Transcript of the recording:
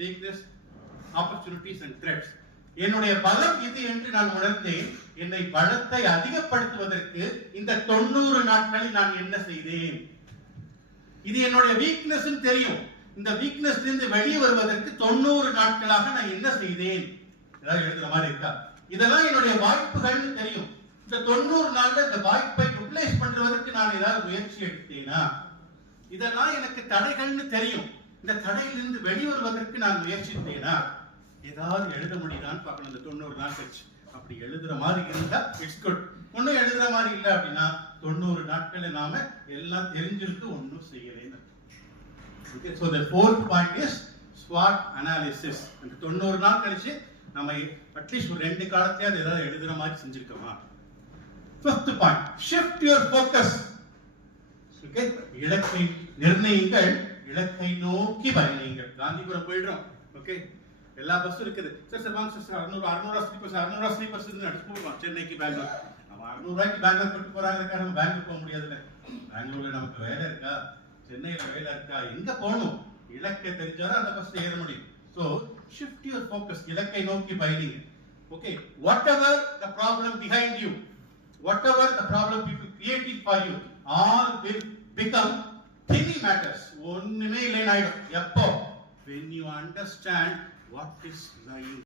weakness, opportunities and threats. என்னுடைய பலம் இது என்று நான் உணர்ந்தேன். என்னை பலத்தை அதிகப்படுத்துவதற்கு இந்த 90 நாட்களில் நான் என்ன செய்தேன்? இது என்னுடைய வீக்னஸ் தெரியும். இந்த வீக்னஸ்ல இருந்து வெளியே வருவதற்கு 90 நாட்களாக நான் என்ன செய்தேன்? ஏதாவது எழுதுற மாதிரி இருக்கா? இதெல்லாம் என்னுடைய வாய்ப்புகள் தெரியும். இந்த 90 நாள்ல இந்த வாய்ப்பை யூட்டிலைஸ் பண்றதுக்கு நான் ஏதாவது முயற்சி எடுத்தேனா? இதெல்லாம் எனக்கு தடைகள்னு தெரியும். இந்த தடையிலிருந்து வெளிவருவதற்கு நான் முயற்சித்தேனா? ஏதாவது எழுத முடியுதான்னு பார்க்கணும். இந்த 90 நாள் கழிச்சு அப்படி எழுதுற மாதிரி இருந்தா இட்ஸ் குட். ஒன்னும் எழுதுற மாதிரி இல்லை அப்படின்னா 90 நாட்கள் நாம எல்லாம் தெரிஞ்சிருக்கு ஒன்னும் செய்யலைன்னு. Okay, so the fourth point is SWOT analysis. இந்த 90 நாள் கழிச்சு நம்ம அட்லீஸ்ட் ஒரு 2 காலத்தையாவது ஏதாவது எழுதுற மாதிரி செஞ்சிருக்கோமா? Fifth point, shift your focus. Okay, இலக்கை நிர்ணயிங்கள், இலக்கை நோக்கி பயணியுங்கள். காந்திபுரம் போயிடுறோம். ஓகே, எல்லா பஸ்ஸும் இருக்குது. சார் வாங்க சார் 600 ஸ்லீப்பர்ஸ் அடிச்சு போடுவோம் சென்னைக்கு பெங்களூர். நம்ம 600 ரூபாய்க்கு பெங்களூர் கூட்டு போறாங்க. நம்ம பெங்களூர் போக முடியாதுல்ல. பெங்களூர்ல நமக்கு வேலை இருக்கா, சென்னையில வேலை இருக்கா, எங்க போகணும்? இலக்கை தெரிஞ்சாதான் அந்த பஸ்ல ஏற முடியும். So shift your focus, இலக்கை நோக்கி பயணிங்க. Okay, whatever the problem behind you, whatever the problem people creating for you, all will become tiny matters. ஒண்ணுமே இல்லைன்னு ஆயிடும். எப்போ? When you understand what is lying